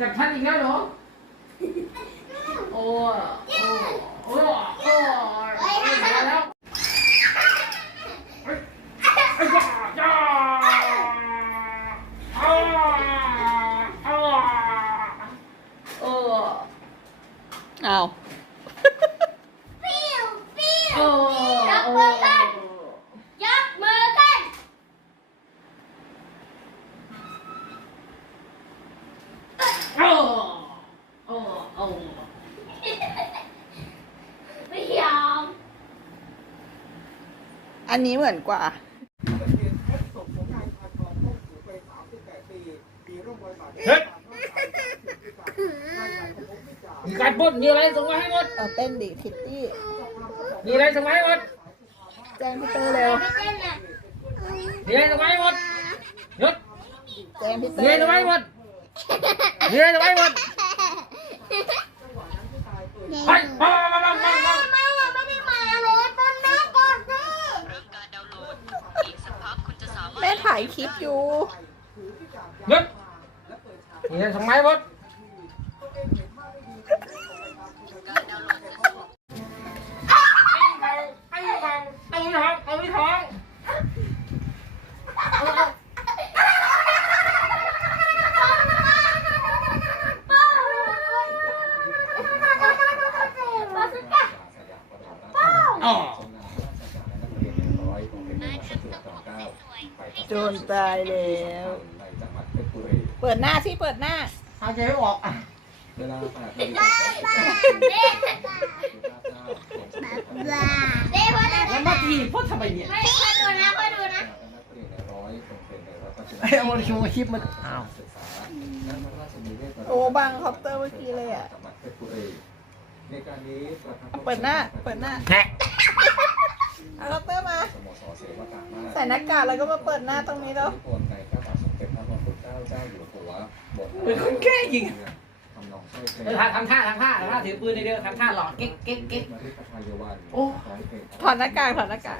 จับท่านอีกแล้วเหรอ โอ้โอ้โอ้โอ้มาแล้วอ้าว ไม่ยอมอันนี้เหมือนกว่าเฮ้ยมีการปล้นมีอะไรส่งมาให้หมด เอาเต้นดิคิตตี้ มีอะไรส่งมาให้หมด แจ้งพี่เตอร์เร็ว ไม่เต้นอะมีอะไรส่งมาให้หมดหยุดแจ้งพี่เตอมีอะไรร์ส่งมาให้หมดมีอะไรส่งมาให้หมด ไปมามามามามาแม่ไม่ได้มาเลยต้นแม่ก่อนสิเริ่มการดาวน์โหลดอีกสักพักคุณจะสามารถแม่ถ่ายคลิปอยู่หยุดมีอะไรส่งมาให้หมดการดาวน์โหลดเสร็จไอ้บังไอ้บังเอาไม่ท้องเอาไม่ท้อง โจรตายแล้วเปิดหน้าที่เปิดหน้าหายใจไม่ออกอะเวลา8นาฬิกาเด้พอได้แล้วมาทีพูดทำไมเนี่ยไม่ค่อยดูนะค่อยดูนะนักเรียนในร้อยโรงเรียนในรัฐบาลไอ้เอามาชูคลิปมันอ้าวศึกษาและพระราชนิเวศวรรณโอ้บังคอปเตอร์เมื่อกี้เลยอะจังหวัดเพชรบุรีในการนี้ประทับเปิดหน้า เปิดหน้าแหะ เอาคอปเตอร์มาสโมสรเสวตากาใส่หน้ากากแล้วก็มาเปิดหน้าตรงนี้แล้วอิทธิพลในพระบาทสมเด็จพระมงกุฎเกล้าเจ้าอยู่หัวบทเป็นคนแก่จริงทำนองใช่เพลเออทำท่าทำท่าทำท่าถือปืนในเดือทำท่าหลอกเก๊กเก๊กเก๊กมาริกาพายวันโอ้ร้อยเพลงถอดหน้ากากถอดหน้ากาก